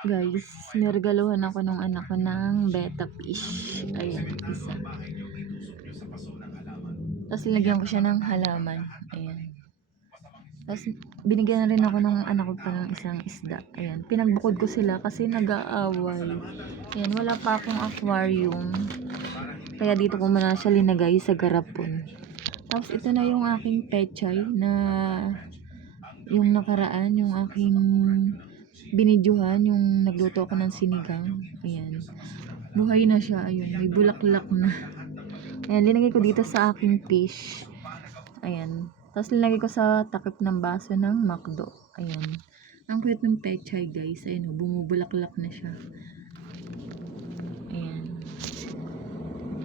Guys, niregaluhan ako ng anak ko ng betta fish. Ayan, isa. Tapos nilagyan ko siya ng halaman. Ayan. Tapos binigyan na rin ako ng anak ko pa ng isang isda. Ayan, pinagbukod ko sila kasi nag-aaway. Ayan, wala pa akong aquarium. Kaya dito ko muna siya linagay sa garapon. Tapos ito na yung aking pechay na yung nakaraan, yung aking binidyohan, yung nagluto ako ng sinigang. Ayan. Buhay na siya. Ayun, may bulaklak na. Ayan, linagay ko dito sa aking fish. Ayan. Tapos linagay ko sa takip ng baso ng McDo. Ayan. Ang cute ng pechay, guys. Ayan, bumubulaklak na siya. Ayan.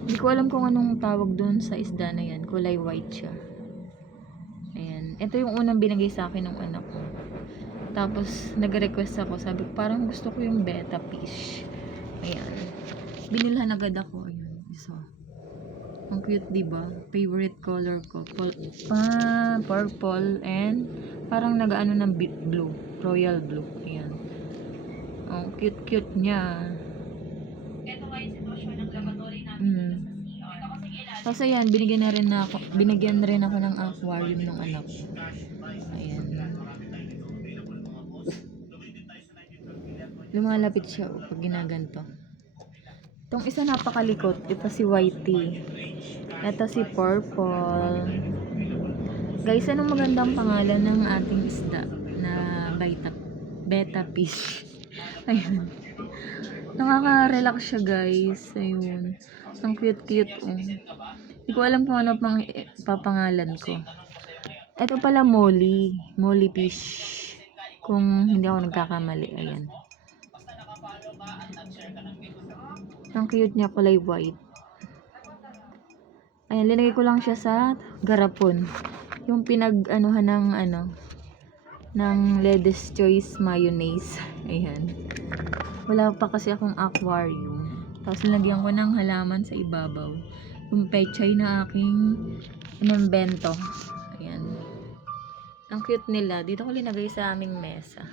Hindi ko alam kung anong tawag doon sa isda na yan. Kulay white siya. Ayan. Ito yung unang binigay sa akin ng anak ko. Tapos, nag-request ako. Sabi ko, parang gusto ko yung betta fish. Ayan. Binilhan agad ako. Ayan. So, ang cute, diba? Favorite color ko. Purple and parang nagaano ng blue. Royal blue. Ayan. Ang cute-cute niya. Ito nga yung sitwasyon ng laboratory namin sa CR. Tapos ayan, binigyan na rin ako ng aquarium ng anak ko. Ayan. Lumalapit siya pag ginaganto. Itong isa napakalikot. Ito si Whitey. Ito si Purple. Guys, anong magandang pangalan ng ating isda na betta fish? Ayun. Nakaka-relax siya, guys. Ayun. Ang cute-cute. Oh. Hindi ko alam kung ano pang papangalan ko. Ito pala Molly. Molly fish. Kung hindi ako nagkakamali. Ayan. Ang cute niya, kulay white. Ayan, linagay ko lang siya sa garapon. Yung pinag-anuhan ng Lady's Choice mayonnaise. Ayan. Wala pa kasi akong aquarium. Tapos nilagyan ko ng halaman sa ibabaw. Yung pechay na aking inimbento. Ayan. Ang cute nila. Dito ko linagay sa aming mesa.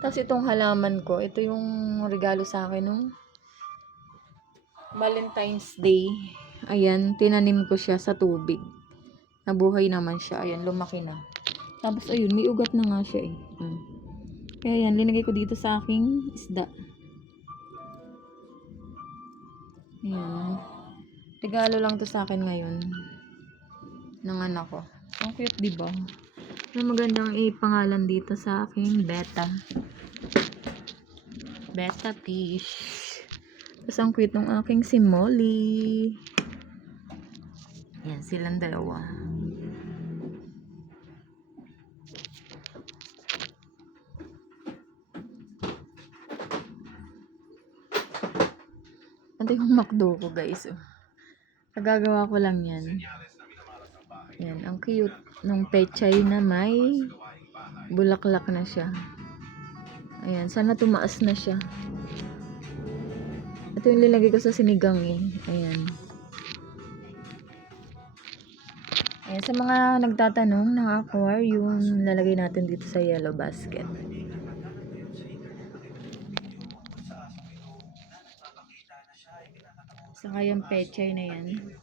Tapos itong halaman ko, ito yung regalo sa akin nung Valentine's Day. Ayan, tinanim ko siya sa tubig. Nabuhay naman siya. Ayan, lumaki na. Tapos ayun, may ugat na nga siya eh. Kaya ayan, linagay ko dito sa aking isda. Ayan. Regalo lang to sa akin ngayon ng anak ko. Ang cute, diba? Ang magandang ipangalan dito sa aking betta fish. Tapos ang cute ng aking si Molly. Yan, silang dalawa. Ito yung McDo ko, guys. Nagagawa ko lang yan. Yan, ang cute ng pechay na may bulaklak na siya. Ayan, sana tumaas na siya. Ito yung linagay ko sa sinigang eh. Ayan. Ayan, sa mga nagtatanong ng aquarium, lalagay natin dito sa yellow basket. Saka yung pechay na yan.